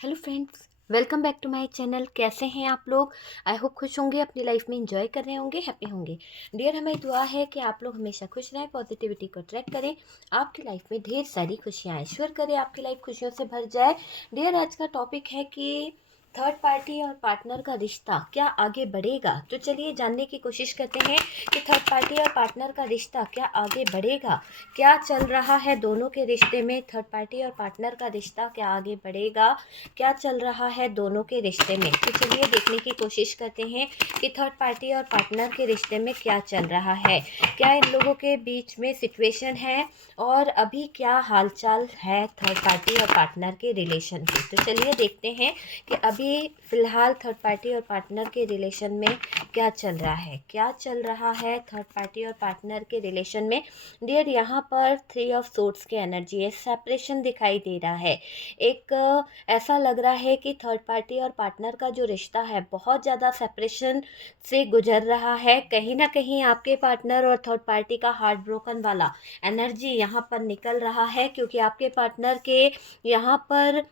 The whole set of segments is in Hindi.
Hello friends, welcome back to my channel. कैसे हैं आप लोग? आई होप खुश होंगे, अपनी लाइफ में एंजॉय कर रहे होंगे, हैप्पी होंगे। डियर, हमें दुआ है कि आप लोग हमेशा खुश रहें, पॉजिटिविटी को ट्रैक करें, आपकी लाइफ में ढेर सारी खुशियाँ ईश्वर करे आपकी लाइफ खुशियों से भर जाए। डियर, आज का टॉपिक है कि थर्ड पार्टी और पार्टनर का रिश्ता क्या आगे बढ़ेगा। तो चलिए जानने की कोशिश करते हैं कि थर्ड पार्टी और पार्टनर का रिश्ता क्या आगे बढ़ेगा, क्या चल रहा है दोनों के रिश्ते में। थर्ड पार्टी और पार्टनर का रिश्ता क्या आगे बढ़ेगा, क्या चल रहा है दोनों के रिश्ते में। तो चलिए देखने की कोशिश करते हैं कि थर्ड पार्टी और पार्टनर के रिश्ते में क्या चल रहा है, क्या इन लोगों के बीच में सिचुएशन है और अभी क्या हालचाल है थर्ड पार्टी और पार्टनर के रिलेशन की। तो चलिए देखते हैं कि अभी फ़िलहाल थर्ड पार्टी और पार्टनर के रिलेशन में क्या चल रहा है, क्या चल रहा है थर्ड पार्टी और पार्टनर के रिलेशन में। डियर, यहाँ पर 3 ऑफ सोर्ड्स की एनर्जी है, सेपरेशन दिखाई दे रहा है। एक ऐसा लग रहा है कि थर्ड पार्टी और पार्टनर का जो रिश्ता है बहुत ज़्यादा सेपरेशन से गुजर रहा है। कहीं ना कहीं आपके पार्टनर और थर्ड पार्टी का हार्ट ब्रोकन वाला एनर्जी यहाँ पर निकल रहा है, क्योंकि आपके पार्टनर के यहाँ पर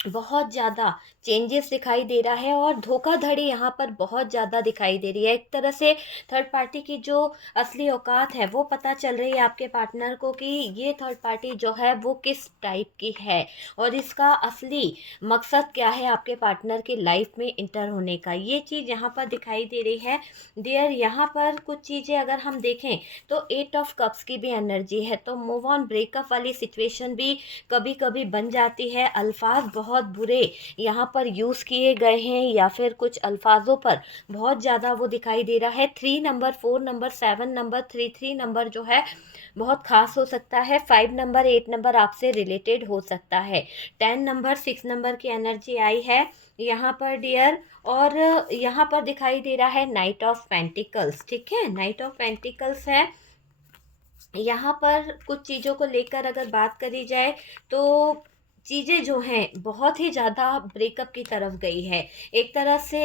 बहुत ज़्यादा चेंजेस दिखाई दे रहा है और धोखाधड़ी यहाँ पर बहुत ज़्यादा दिखाई दे रही है। एक तरह से थर्ड पार्टी की जो असली औकात है वो पता चल रही है आपके पार्टनर को कि ये थर्ड पार्टी जो है वो किस टाइप की है और इसका असली मकसद क्या है आपके पार्टनर की लाइफ में इंटर होने का। ये चीज़ यहाँ पर दिखाई दे रही है। डियर, यहाँ पर कुछ चीज़ें अगर हम देखें तो 8 ऑफ कप्स की भी एनर्जी है, तो मूव ऑन ब्रेकअप वाली सिचुएशन भी कभी कभी बन जाती है। अल्फाज बहुत बुरे यहाँ पर यूज़ किए गए हैं या फिर कुछ अल्फाजों पर बहुत ज़्यादा वो दिखाई दे रहा है। 3 नंबर, 4 नंबर, 7 नंबर, 3 नंबर जो है बहुत खास हो सकता है। 5 नंबर, 8 नंबर आपसे रिलेटेड हो सकता है। 10 नंबर, 6 नंबर की एनर्जी आई है यहाँ पर डियर। और यहाँ पर दिखाई दे रहा है नाइट ऑफ पेंटिकल्स। ठीक है, नाइट ऑफ पेंटिकल्स है यहाँ पर। कुछ चीज़ों को लेकर अगर बात करी जाए तो चीज़ें जो हैं बहुत ही ज़्यादा ब्रेकअप की तरफ गई है एक तरह से।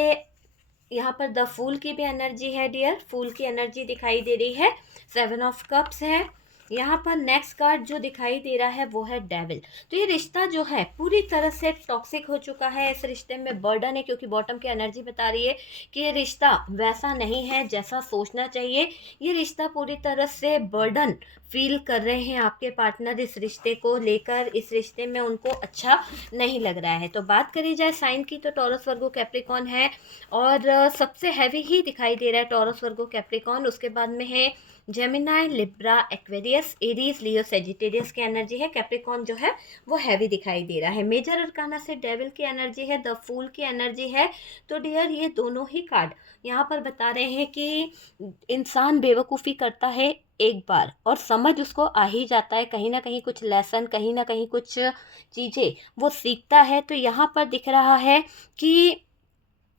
यहाँ पर द फूल की भी एनर्जी है डियर, फूल की एनर्जी दिखाई दे रही है। 7 ऑफ कप्स है यहाँ पर। नेक्स्ट कार्ड जो दिखाई दे रहा है वो है डेविल। तो ये रिश्ता जो है पूरी तरह से टॉक्सिक हो चुका है। इस रिश्ते में बर्डन है, क्योंकि बॉटम की एनर्जी बता रही है कि ये रिश्ता वैसा नहीं है जैसा सोचना चाहिए। ये रिश्ता पूरी तरह से बर्डन फील कर रहे हैं आपके पार्टनर इस रिश्ते को लेकर। इस रिश्ते में उनको अच्छा नहीं लग रहा है। तो बात करी जाए साइन की तो टॉरस, वर्गो, कैप्रिकॉन है और सबसे हैवी ही दिखाई दे रहा है टॉरस, वर्गो, कैप्रिकॉन। उसके बाद में है जेमिनाई, लिब्रा, एक्वेरियस, एरीज, लियो, सेजिटेरियस की एनर्जी है। कैप्रिकॉन जो है वो हैवी दिखाई दे रहा है। मेजर अरकाना से डेविल की एनर्जी है, द फूल की एनर्जी है। तो डियर, ये दोनों ही कार्ड यहाँ पर बता रहे हैं कि इंसान बेवकूफ़ी करता है एक बार और समझ उसको आ ही जाता है, कहीं ना कहीं कुछ लेसन, कहीं ना कहीं कुछ चीज़ें वो सीखता है। तो यहाँ पर दिख रहा है कि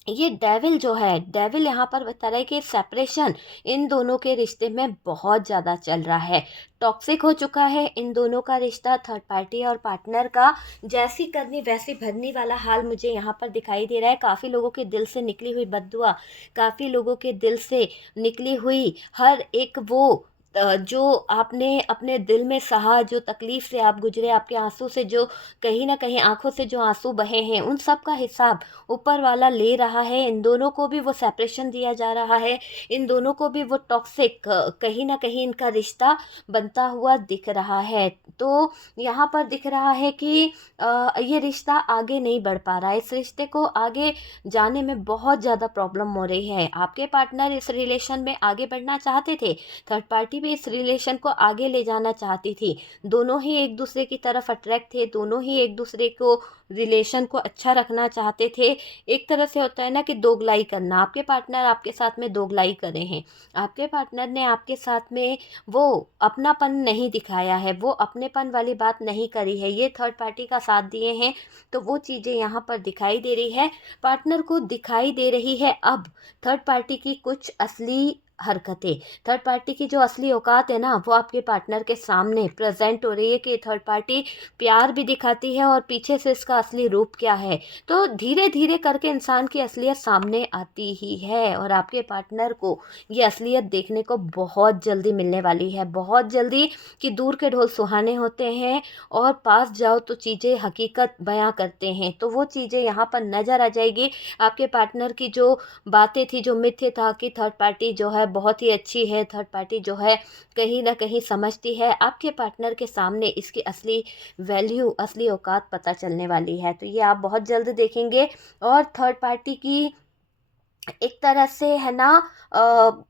ये डेविल जो है, डेविल यहाँ पर बता रहा है कि सेपरेशन इन दोनों के रिश्ते में बहुत ज़्यादा चल रहा है। टॉक्सिक हो चुका है इन दोनों का रिश्ता, थर्ड पार्टी और पार्टनर का। जैसी करनी वैसी भरनी वाला हाल मुझे यहाँ पर दिखाई दे रहा है। काफ़ी लोगों के दिल से निकली हुई बद्दुआ, काफ़ी लोगों के दिल से निकली हुई हर एक वो जो आपने अपने दिल में सहा, जो तकलीफ़ से आप गुजरे, आपके आंसू से जो कहीं ना कहीं आंखों से जो आंसू बहे हैं, उन सब का हिसाब ऊपर वाला ले रहा है। इन दोनों को भी वो सेपरेशन दिया जा रहा है, इन दोनों को भी वो टॉक्सिक कहीं ना कहीं इनका रिश्ता बनता हुआ दिख रहा है। तो यहाँ पर दिख रहा है कि ये रिश्ता आगे नहीं बढ़ पा रहा है। इस रिश्ते को आगे जाने में बहुत ज़्यादा प्रॉब्लम हो रही है। आपके पार्टनर इस रिलेशन में आगे बढ़ना चाहते थे, थर्ड पार्टी भी इस रिलेशन को आगे ले जाना चाहती थी। दोनों ही एक दूसरे की तरफ अट्रैक्ट थे, दोनों ही एक दूसरे को रिलेशन को अच्छा रखना चाहते थे। एक तरह से होता है ना कि दोगलाई करना। आपके पार्टनर आपके साथ में दोगलाई करे हैं, आपके पार्टनर ने आपके साथ में वो अपनापन नहीं दिखाया है, वो अपनेपन वाली बात नहीं करी है, ये थर्ड पार्टी का साथ दिए हैं। तो वो चीज़ें यहाँ पर दिखाई दे रही है, पार्टनर को दिखाई दे रही है अब थर्ड पार्टी की कुछ असली हरकतें, थर्ड पार्टी की जो असली औकात है ना, वो आपके पार्टनर के सामने प्रेजेंट हो रही है कि थर्ड पार्टी प्यार भी दिखाती है और पीछे से इसका असली रूप क्या है। तो धीरे धीरे करके इंसान की असलियत सामने आती ही है और आपके पार्टनर को ये असलियत देखने को बहुत जल्दी मिलने वाली है, बहुत जल्दी, कि दूर के ढोल सुहाने होते हैं और पास जाओ तो चीज़ें हकीकत बयां करते हैं। तो वो चीज़ें यहाँ पर नज़र आ जाएगी। आपके पार्टनर की जो बातें थी, जो मिथ्य था कि थर्ड पार्टी जो है बहुत ही अच्छी है, थर्ड पार्टी जो है कहीं ना कहीं समझती है, आपके पार्टनर के सामने इसकी असली वैल्यू, असली औकात पता चलने वाली है। तो ये आप बहुत जल्द देखेंगे। और थर्ड पार्टी की एक तरह से है ना,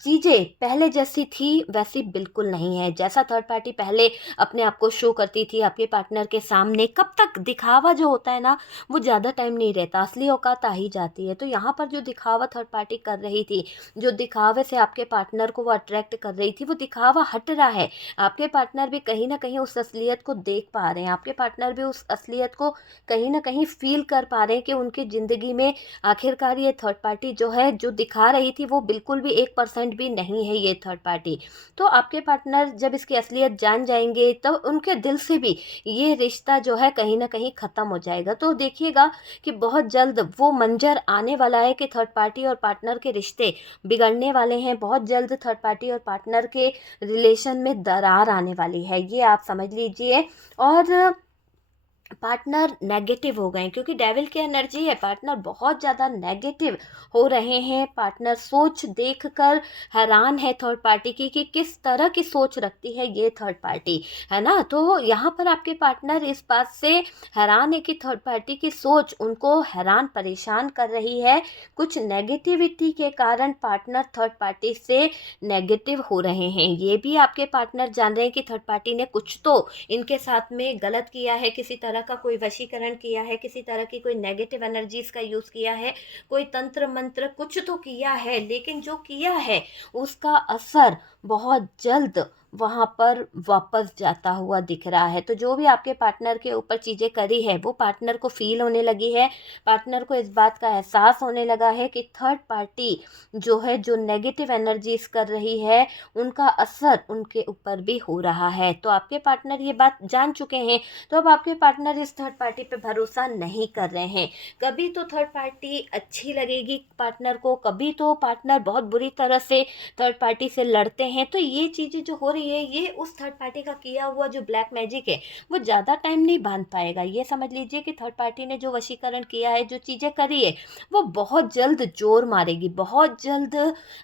चीज़ें पहले जैसी थी वैसी बिल्कुल नहीं है। जैसा थर्ड पार्टी पहले अपने आप को शो करती थी आपके पार्टनर के सामने, कब तक दिखावा जो होता है ना, वो ज़्यादा टाइम नहीं रहता, असली औकात आ ही जाती है। तो यहाँ पर जो दिखावा थर्ड पार्टी कर रही थी, जो दिखावे से आपके पार्टनर को वो अट्रैक्ट कर रही थी, वो दिखावा हट रहा है। आपके पार्टनर भी कहीं ना कहीं उस असलियत को देख पा रहे हैं, आपके पार्टनर भी उस असलियत को कहीं ना कहीं फील कर पा रहे हैं कि उनकी ज़िंदगी में आखिरकार ये थर्ड पार्टी जो है, जो दिखा रही थी, वो बिल्कुल भी 1% भी नहीं है ये थर्ड पार्टी। तो आपके पार्टनर जब इसकी असलियत जान जाएंगे तो उनके दिल से भी ये रिश्ता जो है कहीं ना कहीं ख़त्म हो जाएगा। तो देखिएगा कि बहुत जल्द वो मंजर आने वाला है कि थर्ड पार्टी और पार्टनर के रिश्ते बिगड़ने वाले हैं। बहुत जल्द थर्ड पार्टी और पार्टनर के रिलेशन में दरार आने वाली है, ये आप समझ लीजिए। और पार्टनर नेगेटिव हो गए, क्योंकि डेविल की एनर्जी है, पार्टनर बहुत ज़्यादा नेगेटिव हो रहे हैं। पार्टनर सोच देखकर हैरान है थर्ड पार्टी की कि किस तरह की सोच रखती है ये थर्ड पार्टी, है ना। तो यहाँ पर आपके पार्टनर इस बात से हैरान है कि थर्ड पार्टी की सोच उनको हैरान परेशान कर रही है। कुछ नेगेटिविटी के कारण पार्टनर थर्ड पार्टी से नेगेटिव हो रहे हैं। ये भी आपके पार्टनर जान रहे हैं कि थर्ड पार्टी ने कुछ तो इनके साथ में गलत किया है, किसी तरह का कोई वशीकरण किया है, किसी तरह की कोई नेगेटिव एनर्जीज का यूज़ किया है, कोई तंत्र मंत्र कुछ तो किया है। लेकिन जो किया है उसका असर बहुत जल्द वहाँ पर वापस जाता हुआ दिख रहा है। तो जो भी आपके पार्टनर के ऊपर चीज़ें करी है, वो पार्टनर को फील होने लगी है, पार्टनर को इस बात का एहसास होने लगा है कि थर्ड पार्टी जो है, जो नेगेटिव एनर्जीज कर रही है, उनका असर उनके ऊपर भी हो रहा है। तो आपके पार्टनर ये बात जान चुके हैं। तो अब आपके पार्टनर इस थर्ड पार्टी पे भरोसा नहीं कर रहे हैं। कभी तो थर्ड पार्टी अच्छी लगेगी पार्टनर को, कभी तो पार्टनर बहुत बुरी तरह से थर्ड पार्टी से लड़ते हैं। तो ये चीज़ें जो हो रही है, ये उस थर्ड पार्टी का किया हुआ जो ब्लैक मैजिक है, वो ज़्यादा टाइम नहीं बांध पाएगा। ये समझ लीजिए कि थर्ड पार्टी ने जो वशीकरण किया है, जो चीज़ें करी है, वो बहुत जल्द जोर मारेगी, बहुत जल्द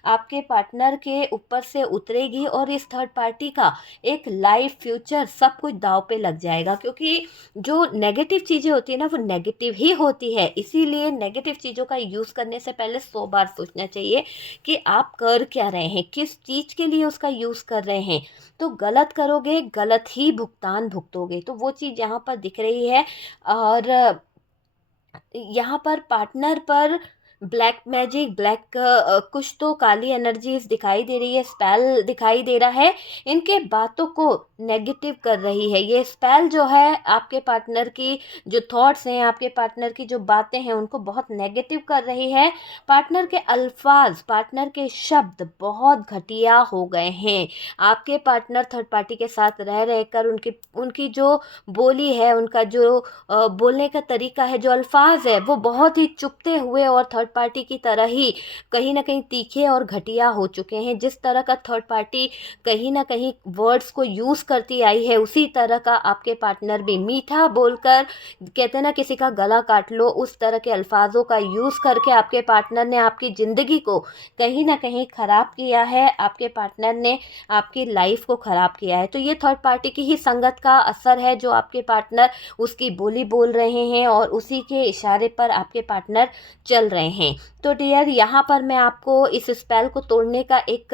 आपके पार्टनर के ऊपर से उतरेगी और इस थर्ड पार्टी का एक लाइफ फ्यूचर सब कुछ दाव पे लग जाएगा। क्योंकि जो नेगेटिव चीज़ें होती है ना, वो नेगेटिव ही होती है। इसीलिए नेगेटिव चीज़ों का यूज़ करने से पहले 100 बार सोचना चाहिए कि आप कर क्या रहे हैं, किस चीज़ के लिए उसका यूज़ कर रहे हैं। तो गलत करोगे, गलत ही भुगतान भुगतोगे। तो वो चीज़ यहाँ पर दिख रही है। और यहाँ पर पार्टनर पर ब्लैक मैजिक, ब्लैक कुछ तो काली एनर्जीज दिखाई दे रही है, स्पेल दिखाई दे रहा है, इनके बातों को नेगेटिव कर रही है। ये स्पेल जो है आपके पार्टनर की जो थॉट्स हैं, आपके पार्टनर की जो बातें हैं, उनको बहुत नेगेटिव कर रही है। पार्टनर के अल्फाज, पार्टनर के शब्द बहुत घटिया हो गए हैं। आपके पार्टनर थर्ड पार्टी के साथ रह रहकर उनकी उनकी जो बोली है, उनका जो बोलने का तरीका है, जो अल्फाज है, वो बहुत ही चुभते हुए और थर्ड पार्टी की तरह ही कहीं ना कहीं तीखे और घटिया हो चुके हैं। जिस तरह का थर्ड पार्टी कहीं ना कहीं वर्ड्स को यूज़ करती आई है, उसी तरह का आपके पार्टनर भी मीठा बोलकर, कहते हैं ना किसी का गला काट लो, उस तरह के अल्फाजों का यूज़ करके आपके पार्टनर ने आपकी ज़िंदगी को कहीं ना कहीं ख़राब किया है। आपके पार्टनर ने आपकी लाइफ को ख़राब किया है। तो ये थर्ड पार्टी की ही संगत का असर है, जो आपके पार्टनर उसकी बोली बोल रहे हैं और उसी के इशारे पर आपके पार्टनर चल रहे हैं। तो डियर, यहाँ पर मैं आपको इस स्पेल को तोड़ने का एक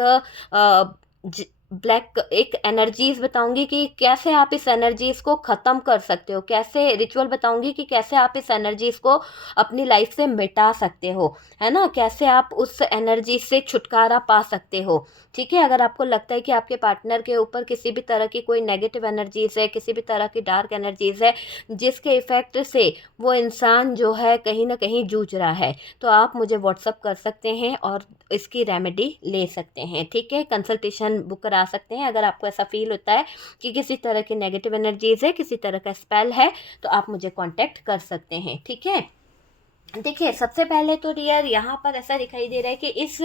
ब्लैक एक एनर्जीज बताऊंगी कि कैसे आप इस एनर्जीज को ख़त्म कर सकते हो, कैसे रिचुअल बताऊंगी कि कैसे आप इस एनर्जीज को अपनी लाइफ से मिटा सकते हो, है ना, कैसे आप उस एनर्जी से छुटकारा पा सकते हो। ठीक है, अगर आपको लगता है कि आपके पार्टनर के ऊपर किसी भी तरह की कोई नेगेटिव एनर्जीज है, किसी भी तरह की डार्क एनर्जीज है, जिसके इफ़ेक्ट से वो इंसान जो है कहीं ना कहीं जूझ रहा है, तो आप मुझे व्हाट्सअप कर सकते हैं और इसकी रेमेडी ले सकते हैं। ठीक है, कंसल्टेशन बुक करा सकते हैं। अगर आपको ऐसा फील होता है कि किसी तरह की नेगेटिव एनर्जीज है, किसी तरह का स्पेल है, तो आप मुझे कांटेक्ट कर सकते हैं। ठीक है, देखिए सबसे पहले तो डियर यहाँ पर ऐसा दिखाई दे रहा है कि इस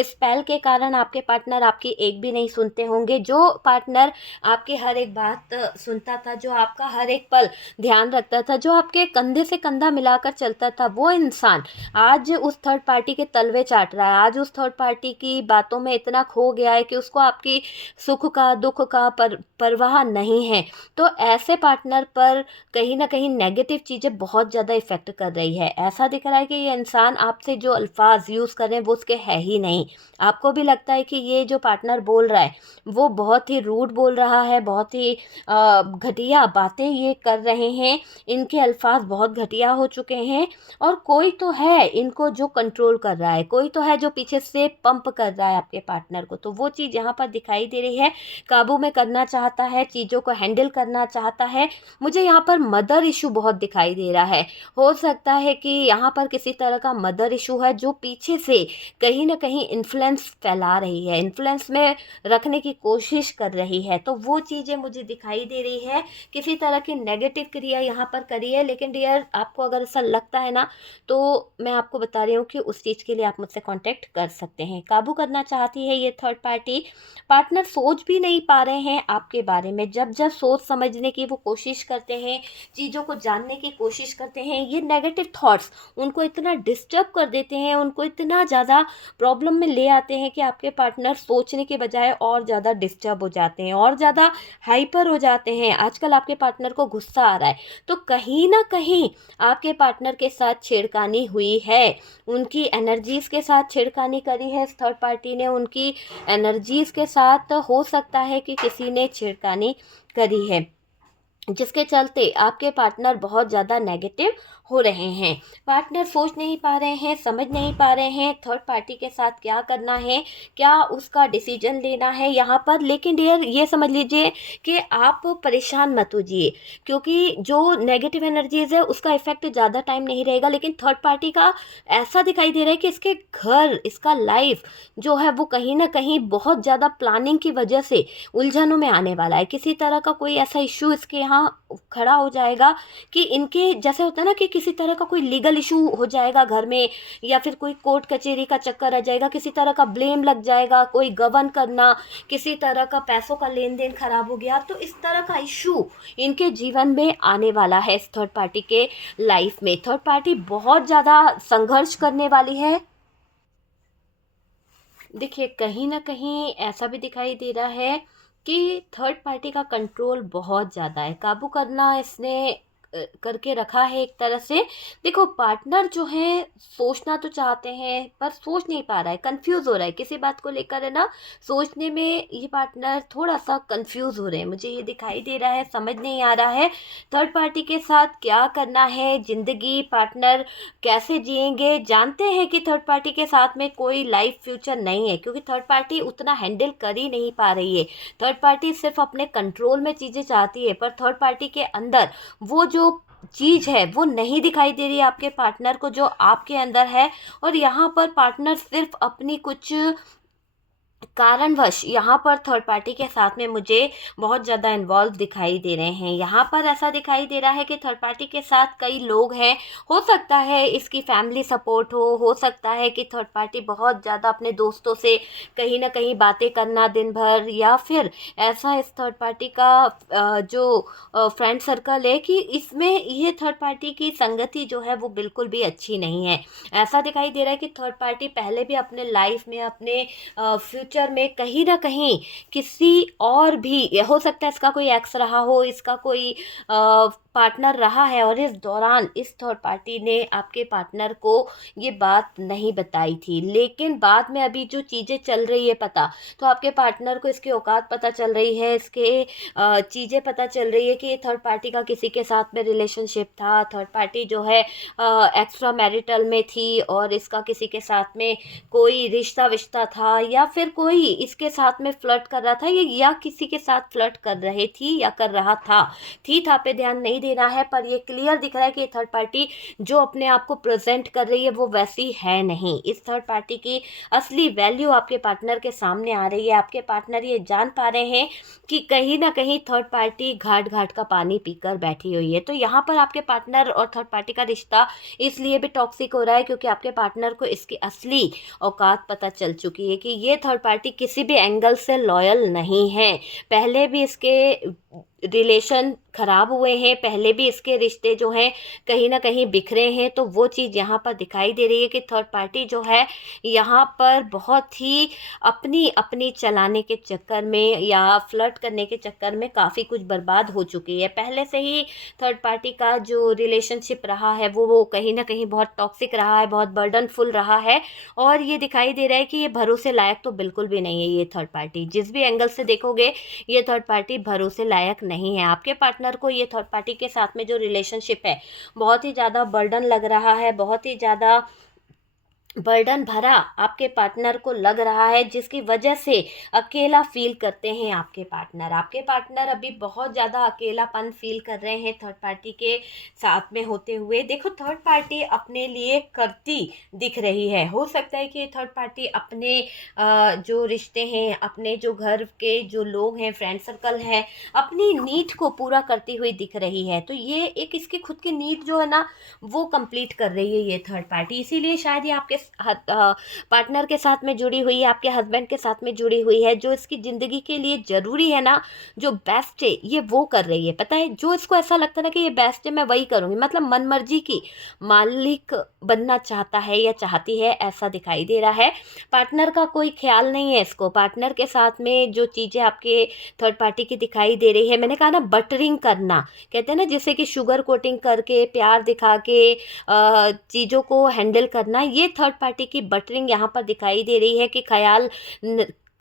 स्पेल के कारण आपके पार्टनर आपकी एक भी नहीं सुनते होंगे। जो पार्टनर आपकी हर एक बात सुनता था, जो आपका हर एक पल ध्यान रखता था, जो आपके कंधे से कंधा मिलाकर चलता था, वो इंसान आज उस थर्ड पार्टी के तलवे चाट रहा है, आज उस थर्ड पार्टी की बातों में इतना खो गया है कि उसको आपकी सुख का दुख का परवाह नहीं है। तो ऐसे पार्टनर पर कहीं ना कहीं नेगेटिव चीज़ें बहुत ज़्यादा इफ़ेक्ट कर रही है। ऐसा दिख रहा है कि ये इंसान आपसे जो अल्फाज यूज़ कर रहे हैं वो उसके है ही नहीं। आपको भी लगता है कि ये जो पार्टनर बोल रहा है वो बहुत ही रूड बोल रहा है, बहुत ही घटिया बातें ये कर रहे हैं, इनके अल्फाज बहुत घटिया हो चुके हैं। और कोई तो है इनको जो कंट्रोल कर रहा है, कोई तो है जो पीछे से पंप कर रहा है आपके पार्टनर को। तो वो चीज़ यहाँ पर दिखाई दे रही है, काबू में करना चाहता है, चीज़ों को हैंडल करना चाहता है। मुझे यहाँ पर मदर इशू बहुत दिखाई दे रहा है। हो सकता है कि यहाँ पर किसी तरह का मदर इशू है जो पीछे से कहीं ना कहीं इन्फ्लुएंस फैला रही है, इन्फ्लुएंस में रखने की कोशिश कर रही है। तो वो चीज़ें मुझे दिखाई दे रही है, किसी तरह की नेगेटिव क्रिया यहाँ पर करी है। लेकिन डियर आपको अगर ऐसा लगता है ना, तो मैं आपको बता रही हूँ कि उस चीज़ के लिए आप मुझसे कांटेक्ट कर सकते हैं। काबू करना चाहती है ये थर्ड पार्टी। पार्टनर सोच भी नहीं पा रहे हैं आपके बारे में, जब जब सोच समझने की वो कोशिश करते हैं, चीज़ों को जानने की कोशिश करते हैं, ये नेगेटिव थॉट्स उनको इतना डिस्टर्ब कर देते हैं, उनको इतना ज़्यादा प्रॉब्लम में ले आते हैं कि आपके पार्टनर सोचने के बजाय और ज़्यादा डिस्टर्ब हो जाते हैं, और ज़्यादा हाइपर हो जाते हैं। आजकल आपके पार्टनर को गुस्सा आ रहा है, तो कहीं ना कहीं आपके पार्टनर के साथ छेड़खानी हुई है, उनकी एनर्जीज़ के साथ छेड़खानी करी है इस थर्ड पार्टी ने, उनकी एनर्जीज़ के साथ हो सकता है कि किसी ने छेड़खानी करी है, जिसके चलते आपके पार्टनर बहुत ज़्यादा नेगेटिव हो रहे हैं। पार्टनर सोच नहीं पा रहे हैं, समझ नहीं पा रहे हैं थर्ड पार्टी के साथ क्या करना है, क्या उसका डिसीजन लेना है यहाँ पर। लेकिन डियर ये समझ लीजिए कि आप परेशान मत होइए, क्योंकि जो नेगेटिव एनर्जीज़ है उसका इफेक्ट ज़्यादा टाइम नहीं रहेगा। लेकिन थर्ड पार्टी का ऐसा दिखाई दे रहा है कि इसके घर, इसका लाइफ जो है वो कहीं ना कहीं बहुत ज़्यादा प्लानिंग की वजह से उलझनों में आने वाला है। किसी तरह का कोई ऐसा इशू इसके यहाँ खड़ा हो जाएगा कि इनके जैसे होता है ना कि किसी तरह का कोई लीगल इशू हो जाएगा घर में, या फिर कोई कोर्ट कचहरी का चक्कर आ जाएगा, किसी तरह का ब्लेम लग जाएगा, कोई गबन करना, किसी तरह का पैसों का लेन देन खराब हो गया। तो इस तरह का इशू इनके जीवन में आने वाला है इस थर्ड पार्टी के लाइफ में। थर्ड पार्टी बहुत ज़्यादा संघर्ष करने वाली है। देखिए कहीं ना कहीं ऐसा भी दिखाई दे रहा है कि थर्ड पार्टी का कंट्रोल बहुत ज़्यादा है, काबू करना इसने करके रखा है एक तरह से। देखो पार्टनर जो है सोचना तो चाहते हैं पर सोच नहीं पा रहा है, कंफ्यूज हो रहा है किसी बात को लेकर, है ना, सोचने में ये पार्टनर थोड़ा सा कंफ्यूज हो रहे हैं, मुझे ये दिखाई दे रहा है, समझ नहीं आ रहा है थर्ड पार्टी के साथ क्या करना है, जिंदगी पार्टनर कैसे जिएंगे। जानते हैं कि थर्ड पार्टी के साथ में कोई लाइफ फ्यूचर नहीं है, क्योंकि थर्ड पार्टी उतना हैंडल कर ही नहीं पा रही है। थर्ड पार्टी सिर्फ अपने कंट्रोल में चीज़ें चाहती है, पर थर्ड पार्टी के अंदर वो जो चीज़ है वो नहीं दिखाई दे रही है आपके पार्टनर को जो आपके अंदर है। और यहाँ पर पार्टनर सिर्फ अपनी कुछ कारणवश यहाँ पर थर्ड पार्टी के साथ में मुझे बहुत ज़्यादा इन्वॉल्व दिखाई दे रहे हैं। यहाँ पर ऐसा दिखाई दे रहा है कि थर्ड पार्टी के साथ कई लोग हैं, हो सकता है इसकी फैमिली सपोर्ट हो सकता है कि थर्ड पार्टी बहुत ज़्यादा अपने दोस्तों से कहीं ना कहीं बातें करना दिन भर, या फिर ऐसा इस थर्ड पार्टी का जो फ्रेंड सर्कल है कि इसमें ये थर्ड पार्टी की संगति जो है वो बिल्कुल भी अच्छी नहीं है। ऐसा दिखाई दे रहा है कि थर्ड पार्टी पहले भी अपने लाइफ में, अपने फ्यूचर में कहीं ना कहीं किसी और भी, हो सकता है इसका कोई एक्स रहा हो, इसका कोई पार्टनर रहा है और इस दौरान इस थर्ड पार्टी ने आपके पार्टनर को ये बात नहीं बताई थी, लेकिन बाद में अभी जो चीज़ें चल रही है पता, तो आपके पार्टनर को इसकी औकात पता चल रही है, इसके चीज़ें पता चल रही है कि ये थर्ड पार्टी का किसी के साथ में रिलेशनशिप था, थर्ड पार्टी जो है एक्स्ट्रा मैरिटल में थी और इसका किसी के साथ में कोई रिश्ता विश्ता था, या फिर कोई इसके साथ में फ्लर्ट कर रहा था, या किसी के साथ फ्लर्ट कर रही थी या कर रहा था। थी था पे ध्यान नहीं देना है, पर ये क्लियर दिख रहा है कि थर्ड पार्टी जो अपने आप को प्रेजेंट कर रही है वो वैसी है नहीं। इस थर्ड पार्टी की असली वैल्यू आपके पार्टनर के सामने आ रही है। आपके पार्टनर ये जान पा रहे हैं कि कहीं ना कहीं थर्ड पार्टी घाट घाट का पानी पीकर बैठी हुई है। तो यहाँ पर आपके पार्टनर और थर्ड पार्टी का रिश्ता इसलिए भी टॉक्सिक हो रहा है क्योंकि आपके पार्टनर को इसकी असली औकात पता चल चुकी है कि ये थर्ड पार्टी किसी भी एंगल से लॉयल नहीं है। पहले भी इसके रिलेशन खराब हुए हैं, पहले भी इसके रिश्ते जो हैं कहीं ना कहीं बिखरे हैं। तो वो चीज़ यहाँ पर दिखाई दे रही है कि थर्ड पार्टी जो है यहाँ पर बहुत ही अपनी अपनी चलाने के चक्कर में या फ्लर्ट करने के चक्कर में काफ़ी कुछ बर्बाद हो चुकी है। पहले से ही थर्ड पार्टी का जो रिलेशनशिप रहा है वो कहीं ना कहीं बहुत टॉक्सिक रहा है, बहुत बर्डनफुल रहा है। और ये दिखाई दे रहा है कि ये भरोसे लायक तो बिल्कुल भी नहीं है। ये थर्ड पार्टी जिस भी एंगल से देखोगे ये थर्ड पार्टी भरोसे लायक नहीं है। आपके पार्टनर को ये थर्ड पार्टी के साथ में जो रिलेशनशिप है बहुत ही ज़्यादा बर्डन लग रहा है, बहुत ही ज़्यादा बर्डन भरा आपके पार्टनर को लग रहा है, जिसकी वजह से अकेला फील करते हैं आपके पार्टनर। आपके पार्टनर अभी बहुत ज़्यादा अकेलापन फील कर रहे हैं थर्ड पार्टी के साथ में होते हुए। देखो थर्ड पार्टी अपने लिए करती दिख रही है। हो सकता है कि ये थर्ड पार्टी अपने जो रिश्ते हैं, अपने जो घर के जो लोग हैं, फ्रेंड सर्कल है, अपनी नीड को पूरा करती हुई दिख रही है। तो ये एक इसकी खुद की नीड जो है ना वो कंप्लीट कर रही है ये थर्ड पार्टी। इसीलिए शायद ये आपके पार्टनर के साथ में जुड़ी हुई है, आपके हस्बैंड के साथ में जुड़ी हुई है। जो इसकी ज़िंदगी के लिए ज़रूरी है ना, जो बेस्ट है ये वो कर रही है। पता है, जो इसको ऐसा लगता है ना कि ये बेस्ट है मैं वही करूँगी, मतलब मनमर्जी की मालिक बनना चाहता है या चाहती है, ऐसा दिखाई दे रहा है। पार्टनर का कोई ख्याल नहीं है इसको। पार्टनर के साथ में जो चीज़ें आपके थर्ड पार्टी की दिखाई दे रही है, मैंने कहा ना बटरिंग करना, कहते हैं ना जिसे कि शुगर कोटिंग करके प्यार दिखा के चीज़ों को हैंडल करना, ये थर्ड पार्टी की बटरिंग यहाँ पर दिखाई दे रही है कि ख्याल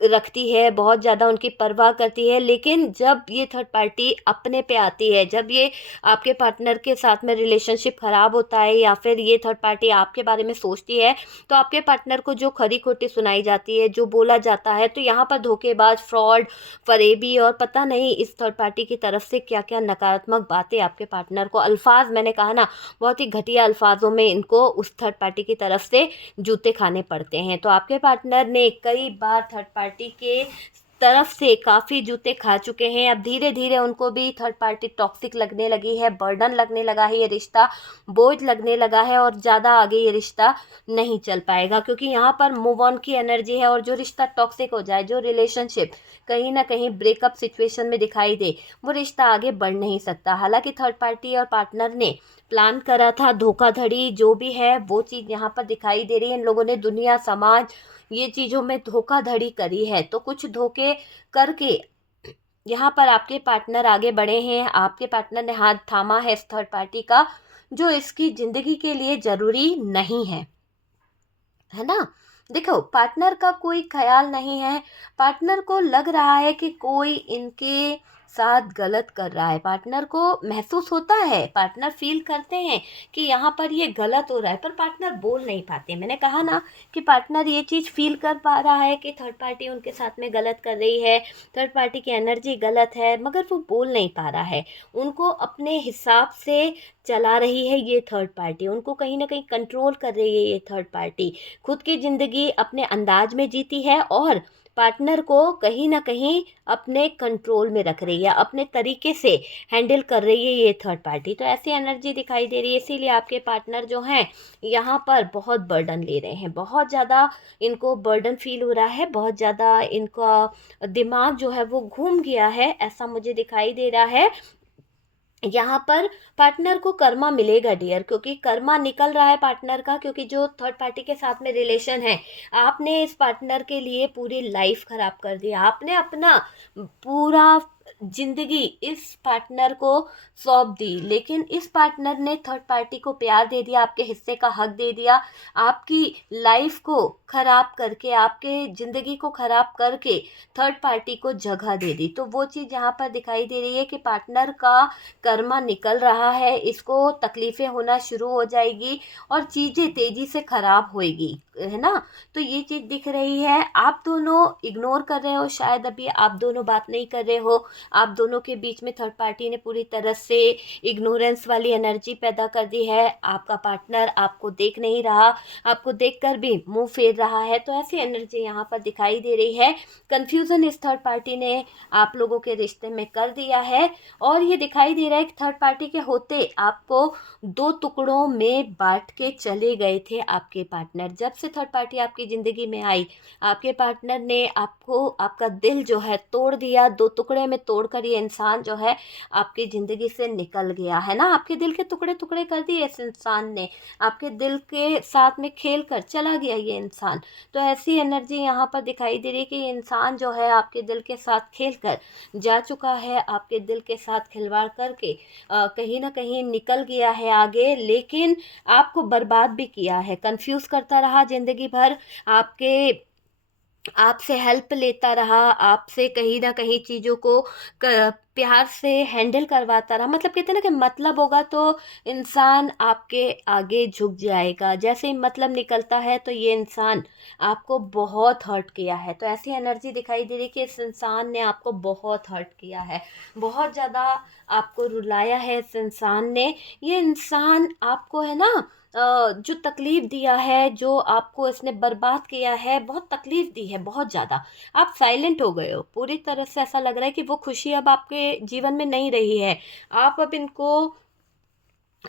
रखती है, बहुत ज़्यादा उनकी परवाह करती है। लेकिन जब ये थर्ड पार्टी अपने पे आती है, जब ये आपके पार्टनर के साथ में रिलेशनशिप ख़राब होता है या फिर ये थर्ड पार्टी आपके बारे में सोचती है, तो आपके पार्टनर को जो खरी खोटी सुनाई जाती है, जो बोला जाता है, तो यहाँ पर धोखेबाज, फ्रॉड, फरेबी और पता नहीं इस थर्ड पार्टी की तरफ से क्या क्या नकारात्मक बातें आपके पार्टनर को, अल्फाज मैंने कहा ना बहुत ही घटिया अल्फाजों में इनको उस थर्ड पार्टी की तरफ से जूते खाने पड़ते हैं। तो आपके पार्टनर ने कई बार थर्ड पार्टी के तरफ से काफ़ी जूते खा चुके हैं। अब धीरे धीरे उनको भी थर्ड पार्टी टॉक्सिक लगने लगी है, बर्डन लगने लगा है, ये रिश्ता बोझ लगने लगा है और ज़्यादा आगे ये रिश्ता नहीं चल पाएगा, क्योंकि यहाँ पर मूव ऑन की एनर्जी है। और जो रिश्ता टॉक्सिक हो जाए, जो रिलेशनशिप कहीं ना कहीं ब्रेकअप सिचुएशन में दिखाई दे, वो रिश्ता आगे बढ़ नहीं सकता। हालांकि थर्ड पार्टी और पार्टनर ने प्लान करा था, धोखाधड़ी जो भी है वो चीज़ यहाँ पर दिखाई दे रही है। इन लोगों ने दुनिया, समाज, ये चीज़ों में धोखाधड़ी करी है। तो कुछ धोखे करके यहाँ पर आपके पार्टनर आगे बढ़े हैं। आपके पार्टनर ने हाथ थामा है इस थर्ड पार्टी का, जो इसकी ज़िंदगी के लिए ज़रूरी नहीं है ना। देखो पार्टनर का कोई ख्याल नहीं है, पार्टनर को लग रहा है कि कोई इनके साथ गलत कर रहा है। पार्टनर को महसूस होता है, पार्टनर फील करते हैं कि यहाँ पर ये गलत हो रहा है, पर पार्टनर बोल नहीं पाते। मैंने कहा ना कि पार्टनर ये चीज़ फील कर पा रहा है कि थर्ड पार्टी उनके साथ में गलत कर रही है, थर्ड पार्टी की एनर्जी गलत है, मगर वो बोल नहीं पा रहा है। उनको अपने हिसाब से चला रही है ये थर्ड पार्टी, उनको कहीं ना कहीं कंट्रोल कर रही है ये थर्ड पार्टी। खुद की ज़िंदगी अपने अंदाज में जीती है और पार्टनर को कहीं ना कहीं अपने कंट्रोल में रख रही है, अपने तरीके से हैंडल कर रही है ये थर्ड पार्टी। तो ऐसी एनर्जी दिखाई दे रही है। इसीलिए आपके पार्टनर जो हैं यहाँ पर बहुत बर्डन ले रहे हैं, बहुत ज़्यादा इनको बर्डन फील हो रहा है, बहुत ज़्यादा इनका दिमाग जो है वो घूम गया है, ऐसा मुझे दिखाई दे रहा है। यहाँ पर पार्टनर को कर्मा मिलेगा डियर, क्योंकि कर्मा निकल रहा है पार्टनर का, क्योंकि जो थर्ड पार्टी के साथ में रिलेशन है, आपने इस पार्टनर के लिए पूरी लाइफ खराब कर दी। आपने अपना पूरा जिंदगी इस पार्टनर को सौंप दी, लेकिन इस पार्टनर ने थर्ड पार्टी को प्यार दे दिया, आपके हिस्से का हक दे दिया, आपकी लाइफ को खराब करके, आपके ज़िंदगी को खराब करके थर्ड पार्टी को जगह दे दी। तो वो चीज़ यहाँ पर दिखाई दे रही है कि पार्टनर का कर्मा निकल रहा है, इसको तकलीफ़ें होना शुरू हो जाएगी और चीज़ें तेज़ी से खराब होएगी, है ना। तो ये चीज़ दिख रही है। आप दोनों इग्नोर कर रहे हो, शायद अभी आप दोनों बात नहीं कर रहे हो, आप दोनों के बीच में थर्ड पार्टी ने पूरी तरह से इग्नोरेंस वाली एनर्जी पैदा कर दी है। आपका पार्टनर आपको देख नहीं रहा, आपको देखकर भी मुंह फेर रहा है। तो ऐसी एनर्जी यहाँ पर दिखाई दे रही है। कंफ्यूजन इस थर्ड पार्टी ने आप लोगों के रिश्ते में कर दिया है और ये दिखाई दे रहा है कि थर्ड पार्टी के होते आपको दो टुकड़ों में बांट के चले गए थे आपके पार्टनर। जब से थर्ड पार्टी आपकी ज़िंदगी में आई, आपके पार्टनर ने आपको, आपका दिल जो है तोड़ दिया, दो टुकड़े में तोड़कर ये इंसान जो है आपकी ज़िंदगी से निकल गया, है ना। आपके दिल के टुकड़े टुकड़े कर दिए इस इंसान ने, आपके दिल के साथ में खेल कर चला गया ये इंसान। तो ऐसी एनर्जी यहाँ पर दिखाई दे रही है कि ये इंसान जो है आपके दिल के साथ खेल कर जा चुका है, आपके दिल के साथ खिलवाड़ करके कहीं ना कहीं निकल गया है आगे, लेकिन आपको बर्बाद भी किया है। कंफ्यूज करता रहा ज़िंदगी भर, आपसे हेल्प लेता रहा, आपसे कहीं ना कहीं चीज़ों को प्यार से हैंडल करवाता रहा। मतलब कहते हैं ना कि मतलब होगा तो इंसान आपके आगे झुक जाएगा। जैसे ही मतलब निकलता है तो ये इंसान आपको बहुत हर्ट किया है। तो ऐसी एनर्जी दिखाई दे रही कि इस इंसान ने आपको बहुत हर्ट किया है, बहुत ज़्यादा आपको रुलाया है इस इंसान ने। ये इंसान आपको, है ना, जो तकलीफ़ दिया है, जो आपको इसने बर्बाद किया है, बहुत तकलीफ़ दी है, बहुत ज़्यादा। आप साइलेंट हो गए हो पूरी तरह से। ऐसा लग रहा है कि वो खुशी अब आपके जीवन में नहीं रही है। आप अब इनको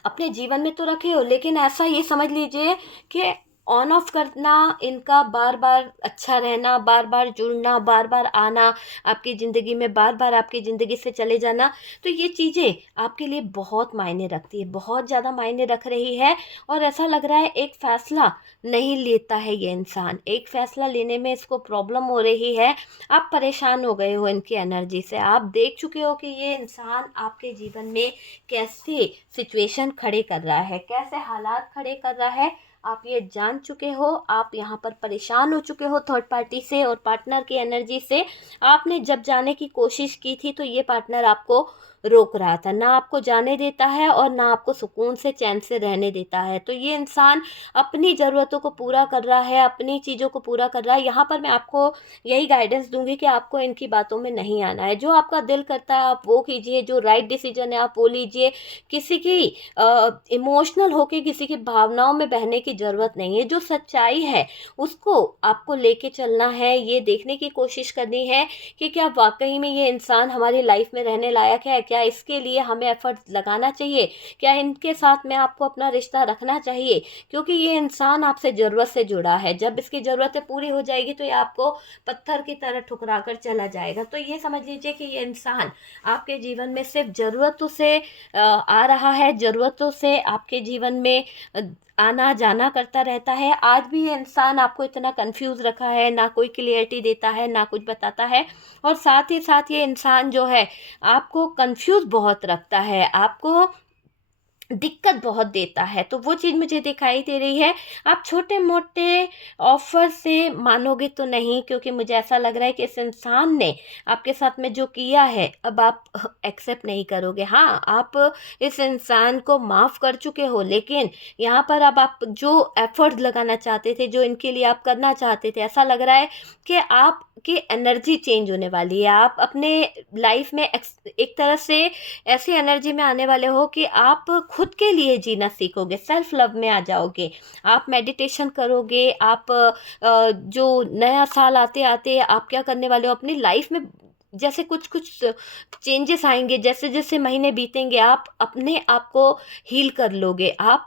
अपने जीवन में तो रखे हो, लेकिन ऐसा ये समझ लीजिए कि ऑन ऑफ करना, इनका बार बार अच्छा रहना, बार बार जुड़ना, बार बार आना आपकी ज़िंदगी में, बार बार आपकी ज़िंदगी से चले जाना, तो ये चीज़ें आपके लिए बहुत मायने रखती है, बहुत ज़्यादा मायने रख रही है। और ऐसा लग रहा है एक फ़ैसला नहीं लेता है ये इंसान, एक फ़ैसला लेने में इसको प्रॉब्लम हो रही है। आप परेशान हो गए हो इनकी एनर्जी से, आप देख चुके हो कि ये इंसान आपके जीवन में कैसे सिचुएशन खड़े कर रहा है, कैसे हालात खड़े कर रहा है। आप ये जान चुके हो, आप यहाँ पर परेशान हो चुके हो थर्ड पार्टी से और पार्टनर की एनर्जी से। आपने जब जाने की कोशिश की थी तो ये पार्टनर आपको रोक रहा था, ना आपको जाने देता है और ना आपको सुकून से चैन से रहने देता है। तो ये इंसान अपनी ज़रूरतों को पूरा कर रहा है, अपनी चीज़ों को पूरा कर रहा है। यहाँ पर मैं आपको यही गाइडेंस दूंगी कि आपको इनकी बातों में नहीं आना है। जो आपका दिल करता है आप वो कीजिए, जो राइट डिसीजन है आप वो लीजिए। किसी की इमोशनल होके किसी की भावनाओं में बहने की ज़रूरत नहीं है। जो सच्चाई है उसको आपको लेके चलना है, ये देखने की कोशिश करनी है कि क्या वाकई में ये इंसान हमारी लाइफ में रहने लायक है, क्या इसके लिए हमें एफर्ट लगाना चाहिए, क्या इनके साथ में आपको अपना रिश्ता रखना चाहिए। क्योंकि ये इंसान आपसे ज़रूरत से जुड़ा है, जब इसकी ज़रूरतें पूरी हो जाएगी तो ये आपको पत्थर की तरह ठुकरा कर चला जाएगा। तो ये समझ लीजिए कि ये इंसान आपके जीवन में सिर्फ ज़रूरतों से आ रहा है, ज़रूरतों से आपके जीवन में आना जाना करता रहता है। आज भी ये इंसान आपको इतना कंफ्यूज रखा है, ना कोई क्लियरिटी देता है, ना कुछ बताता है। और साथ ही साथ ये इंसान जो है आपको कंफ्यूज बहुत रखता है, आपको दिक्कत बहुत देता है। तो वो चीज़ मुझे दिखाई दे रही है। आप छोटे मोटे ऑफर से मानोगे तो नहीं, क्योंकि मुझे ऐसा लग रहा है कि इस इंसान ने आपके साथ में जो किया है अब आप एक्सेप्ट नहीं करोगे। हाँ, आप इस इंसान को माफ़ कर चुके हो, लेकिन यहाँ पर अब आप जो एफर्ट्स लगाना चाहते थे, जो इनके लिए आप करना चाहते थे, ऐसा लग रहा है कि आपकी एनर्जी चेंज होने वाली है। आप अपने लाइफ में एक तरह से ऐसी एनर्जी में आने वाले हो कि आप खुद के लिए जीना सीखोगे, सेल्फ लव में आ जाओगे। आप मेडिटेशन करोगे, आप जो नया साल आते आते आप क्या करने वाले हो अपनी लाइफ में, जैसे कुछ कुछ चेंजेस आएंगे, जैसे जैसे महीने बीतेंगे आप अपने आप को हील कर लोगे। आप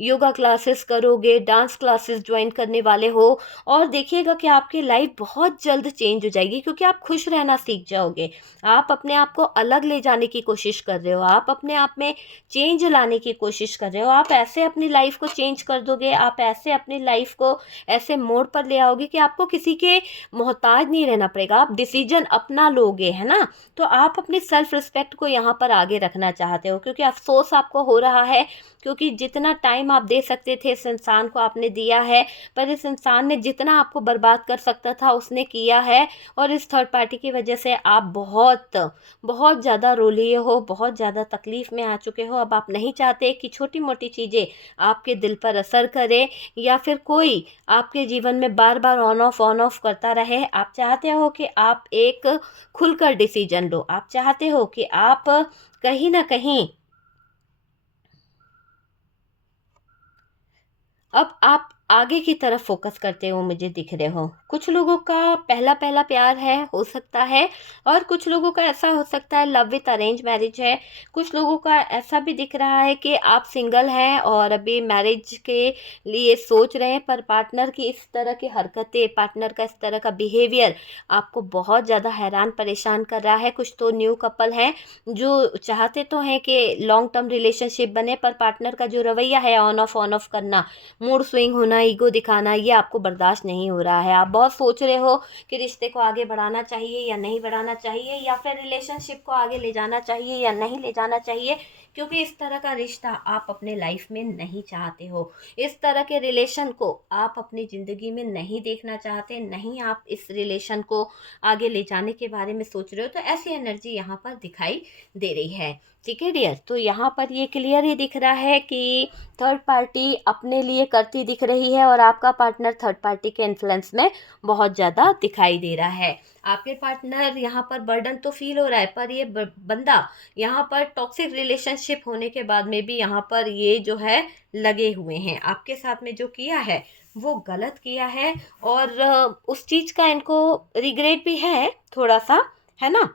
योगा क्लासेस करोगे, डांस क्लासेस ज्वाइन करने वाले हो और देखिएगा कि आपकी लाइफ बहुत जल्द चेंज हो जाएगी, क्योंकि आप खुश रहना सीख जाओगे। आप अपने आप को अलग ले जाने की कोशिश कर रहे हो, आप अपने आप में चेंज लाने की कोशिश कर रहे हो। आप ऐसे अपनी लाइफ को चेंज कर दोगे, आप ऐसे अपनी लाइफ को ऐसे मोड़ पर ले आओगे कि आपको किसी के मोहताज नहीं रहना पड़ेगा। आप डिसीजन अपना लोगे, लोगे, है ना, तो आप अपनी सेल्फ रिस्पेक्ट को यहाँ पर आगे रखना चाहते हो, क्योंकि अफसोस आपको हो रहा है, क्योंकि जितना टाइम आप दे सकते थे इस इंसान को आपने दिया है, पर इस इंसान ने जितना आपको बर्बाद कर सकता था उसने किया है। और इस थर्ड पार्टी की वजह से आप बहुत बहुत ज़्यादा रो लिए हो, बहुत ज़्यादा तकलीफ़ में आ चुके हो। अब आप नहीं चाहते कि छोटी मोटी चीज़ें आपके दिल पर असर करें, या फिर कोई आपके जीवन में बार बार ऑन ऑफ करता रहे। आप चाहते हो कि आप एक खुलकर डिसीजन लो, आप चाहते हो कि आप कहीं ना कहीं अब आप आगे की तरफ फोकस करते हो, मुझे दिख रहे हो। कुछ लोगों का पहला पहला प्यार है, हो सकता है, और कुछ लोगों का ऐसा हो सकता है लव विथ अरेंज मैरिज है। कुछ लोगों का ऐसा भी दिख रहा है कि आप सिंगल हैं और अभी मैरिज के लिए सोच रहे हैं, पर पार्टनर की इस तरह की हरकतें, पार्टनर का इस तरह का बिहेवियर आपको बहुत ज़्यादा हैरान परेशान कर रहा है। कुछ तो न्यू कपल हैं जो चाहते तो हैं कि लॉन्ग टर्म रिलेशनशिप बने, पर पार्टनर का जो रवैया है ऑन ऑफ करना, मूड स्विंग होना, ईगो दिखाना, ये आपको बर्दाश्त नहीं हो रहा है। आप बहुत सोच रहे हो कि रिश्ते को आगे बढ़ाना चाहिए या नहीं बढ़ाना चाहिए, या फिर रिलेशनशिप को आगे ले जाना चाहिए या नहीं ले जाना चाहिए, क्योंकि इस तरह का रिश्ता आप अपने लाइफ में नहीं चाहते हो। इस तरह के रिलेशन को आप अपनी ज़िंदगी में नहीं देखना चाहते, नहीं आप इस रिलेशन को आगे ले जाने के बारे में सोच रहे हो। तो ऐसी एनर्जी यहाँ पर दिखाई दे रही है। ठीक है डियर, तो यहाँ पर ये क्लियर ही दिख रहा है कि थर्ड पार्टी अपने लिए करती दिख रही है, और आपका पार्टनर थर्ड पार्टी के इन्फ्लुएंस में बहुत ज़्यादा दिखाई दे रहा है। आपके पार्टनर यहाँ पर बर्डन तो फील हो रहा है, पर ये बंदा यहाँ पर टॉक्सिक रिलेशनशिप होने के बाद में भी यहाँ पर ये जो है लगे हुए हैं। आपके साथ में जो किया है वो गलत किया है, और उस चीज़ का इनको रिग्रेट भी है थोड़ा सा, है ना।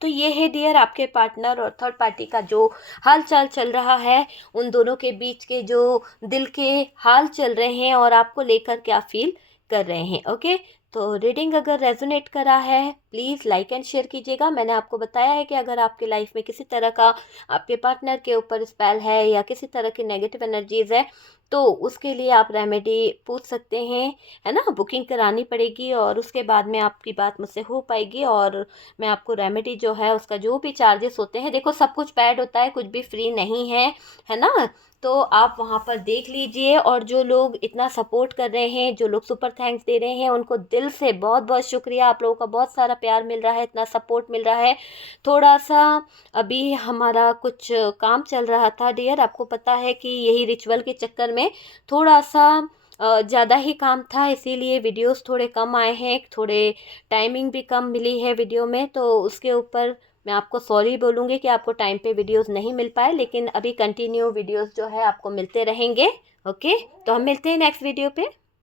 तो ये है डियर आपके पार्टनर और थर्ड पार्टी का जो हाल चाल चल रहा है, उन दोनों के बीच के जो दिल के हाल चल रहे हैं, और आपको लेकर क्या फील कर रहे हैं। ओके, तो रीडिंग अगर रेजोनेट करा है प्लीज़ लाइक एंड शेयर कीजिएगा। मैंने आपको बताया है कि अगर आपके लाइफ में किसी तरह का आपके पार्टनर के ऊपर स्पेल है या किसी तरह की नेगेटिव एनर्जीज है, तो उसके लिए आप रेमेडी पूछ सकते हैं, है ना। बुकिंग करानी पड़ेगी और उसके बाद में आपकी बात मुझसे हो पाएगी, और मैं आपको रेमेडी जो है उसका जो भी चार्जेस होते हैं, देखो सब कुछ पैड होता है, कुछ भी फ्री नहीं है ना। तो आप वहाँ पर देख लीजिए, और जो लोग इतना सपोर्ट कर रहे हैं, जो लोग सुपर थैंक्स दे रहे हैं, उनको दिल से बहुत बहुत शुक्रिया। आप लोगों का बहुत सारा प्यार मिल रहा है, इतना सपोर्ट मिल रहा है। थोड़ा सा अभी हमारा कुछ काम चल रहा था डियर, आपको पता है कि यही रिचुअल के चक्कर में थोड़ा सा ज़्यादा ही काम था, इसीलिए वीडियोस थोड़े कम आए हैं, थोड़े टाइमिंग भी कम मिली है वीडियो में, तो उसके ऊपर मैं आपको सॉरी बोलूँगी कि आपको टाइम पे वीडियोस नहीं मिल पाए, लेकिन अभी कंटिन्यू वीडियोस जो है आपको मिलते रहेंगे। ओके, तो हम मिलते हैं नेक्स्ट वीडियो पे।